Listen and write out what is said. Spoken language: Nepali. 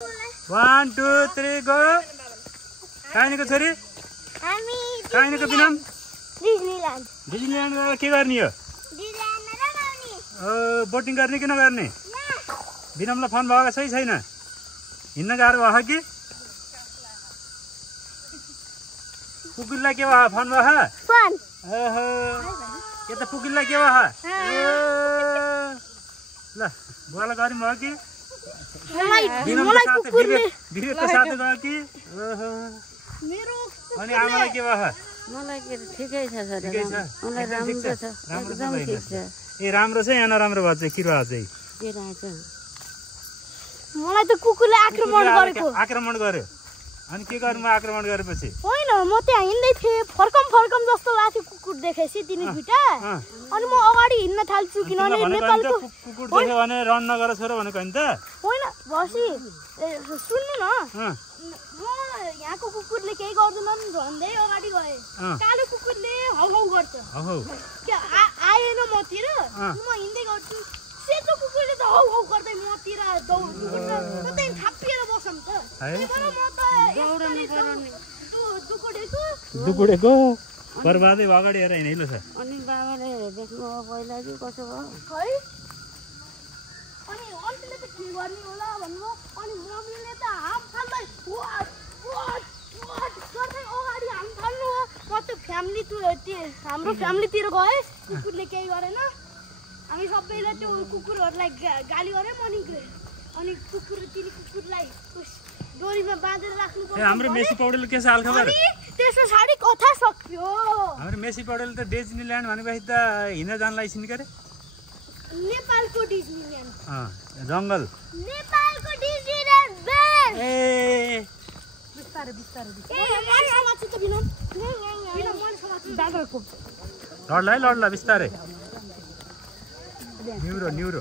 1 2 3 गो काइनेको छोरी काइनेको बिनाम डिज्नील्यान्ड गएर के गर्ने हो बोटिङ गर्ने कि नगर्ने बिनामलाई फन भएको छ कि छैन हिँड्न गाह्रो भयो कि पुकिललाई के भयो फन भयो ओहो के त पुकिललाई के भयो ल बुवालाई गर्नु भयो कि बिरेको साथै गयो कि अनि आमालाई के भयो मलाई के ठिकै छ सर ठिकै छ मलाई राम्रो छ एकदम ठीक छ ए राम्रो छ या नराम्रो भयो चाहिँ किरो चाहिँ के रहेछ मलाई त कुकुरले आक्रमण गर्यो अनि के गर्नु आक्रमण गरेपछि होइन म त्यहाँ हिँड्दै थिएँ फर्कम जस्तो लाग्थ्यो कुकुर देखेपछि तिनी दुईटा अनि म अगाडि हिँड्न थाल्छु किनभने नेपालको कुकुर देख्यो भने रन नगर छोरो भनेको हैन त होइन भसी सुन्नु न म यहाँको कुकुरले केही गर्दैनन् भन्दै अगाडि गए कालो कुकुरले हौ गर्छ आएन मतिर म हिँड्दै गर्छु सेतो कुकुरले त हौ गर्दै मतिर कतै थापिएर बसम त दुकुडेको बर्बादै अगाडि हेर हिँड्नु छ अनि बाबाले देख्नु पहिला चाहिँ कसो भयो है अनि अन्तिले त के गर्ने होला भन्नु अनि मम्मीले त हाम फाल्दै गर्दै अगाडि हाम फाल्नु म त हाम्रो फ्यामिलीतिर गए कुकुरले केही गरेन हामी सबैले त्यो कुकुरहरूलाई गाली गर्यौँ अनि कुकुरलाई डोरीमा बाँधेर राख्नु पर्छ हाम्रो मेसी पौडेल के साल खबर त्यसको साडी कथा सक्यो हाम्रो मेसी पौडेल त डिज्नील्यान्ड भनेपछि त हिँड्न जान लाइसिन के रे नेपालको डिज्नील्यान्ड जंगल नेपालको डिज्नील्यान्ड बेस्ट ए बिस्तारै ए मलाई समात्छु त बिना मलाई समात्छु बाग्राको लड्ला बिस्तारै न्युरो